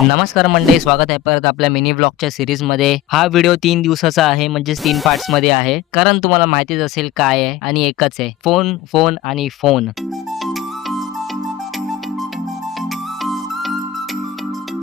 नमस्कार मंडळी, स्वागत आहे परत आपल्या मिनी ब्लॉगच्या सिरीज मध्ये। हा व्हिडिओ 3 दिवसाचा आहे, म्हणजे 3 पार्ट्स मध्ये आहे, कारण तुम्हाला माहितीच असेल काय आहे आणि एकच आहे, फोन फोन आणि फोन।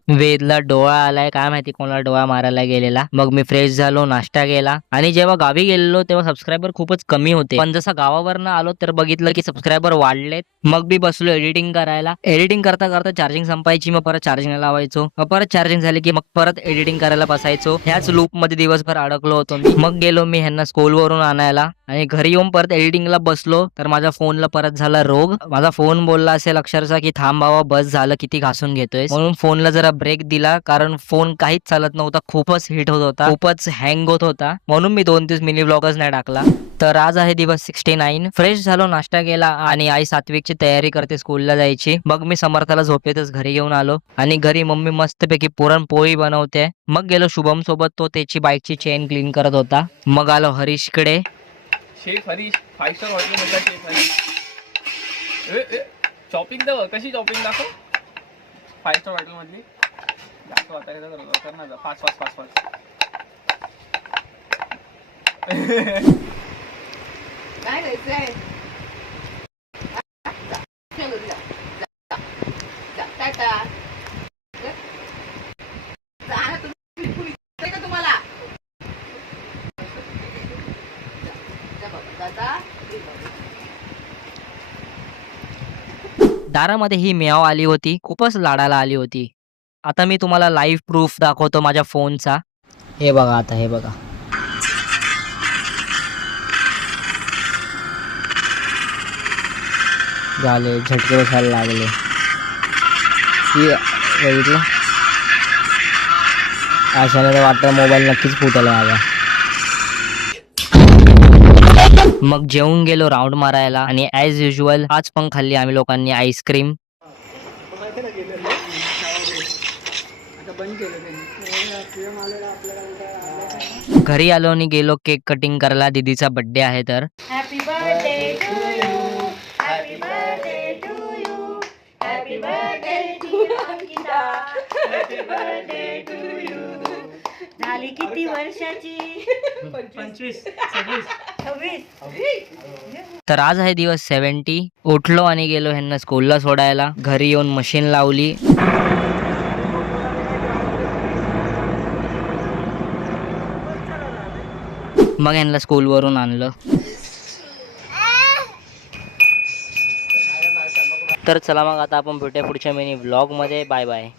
वेदला डोळा आलाय, काय माहिती कोणाला डोळा मारायला गेलेला। मग मी फ्रेश झालो, नाश्ता केला आणि जेव्हा गावी गेलेलो तेव्हा सबस्क्रायबर खूपच कमी होते, पण जसा गावावरनं आलो तर बघितलं की सबस्क्रायबर वाढलेत। मग मी बसलो एडिटिंग करायला। एडिटिंग करता करता चार्जिंग संपायची, मग परत चार्जिंग लावायचो, मग परत चार्जिंग झाली की मग परत एडिटिंग करायला बसायचो। ह्याच लूप मध्ये दिवसभर अडकलो होतो मी। मग गेलो मी ह्यांना स्कूलवरून आणायला आणि घरी येऊन परत एडिटिंगला बसलो तर माझ्या फोनला परत झाला रोग। माझा फोन बोलला असेल अक्षरशः की थांब बाबा, बस झालं, किती घासून घेतोय, म्हणून फोनला जरा ब्रेक दिला, कारण फोन काहीच चालत नव्हता, खूपच हिट होत होता, खूपच हँग होत होता, म्हणून मी 2 दिवस मिनी ब्लॉगच नाही टाकला। तर आज आहे दिवस 69। फ्रेश झालो, नाश्ता केला आणि आई सात्विकची तयारी करते स्कूलला जायची। मग मी समर्थाला झोपेतच घरी घेऊन आलो आणि घरी मम्मी मस्तपैकी पुरणपोळी बनवते। मग गेलो शुभम सोबत, तो त्याची बाईकची चेन क्लीन करत होता। मग आलो हरीशकडे। शेफ हरीश 5 स्टार हॉटेल मधला शेफ हरीश। शॉपिंग दाखव, कशी शॉपिंग दाखव, 5 स्टार हॉटेल मधली दाखव। आता कर ना, फास्ट फास्ट फास्ट फास्ट। काय घ्यायचंय? टाटा तुम्हाला दारामध्ये ही म्याव आली होती, खूपच लाडाला आली होती। आता मी तुम्हाला लाईव्ह प्रूफ दाखवतो माझ्या फोनचा। हे बघा, आता हे बघा, झाले झटके बसायला लागले। बघितलं, अशाने तर वाटतं मोबाईल नक्कीच फुटेल माझा। मग जेवून गेलो राऊंड मारायला आणि ॲज युजल आज पण खाल्ली आम्ही लोकांनी आईस्क्रीम। घरी आलो आणि गेलो केक कटिंग करायला, दीदीचा बर्थडे आहे तर। Happy birthday to you, happy birthday to you, happy birthday to Ankita, happy birthday to you. झाली किती वर्षाची? 25 26 26। तर आज आहे दिवस 70। उठलो आणि गेलो ह्यांना स्कूलला सोडायला। घरी येऊन मशीन लावली। मग ह्यांना स्कूलवरून आणलं। तर चला मग आता आपण भेटूया पुढच्या मिनी व्लॉग मध्ये। Bye bye.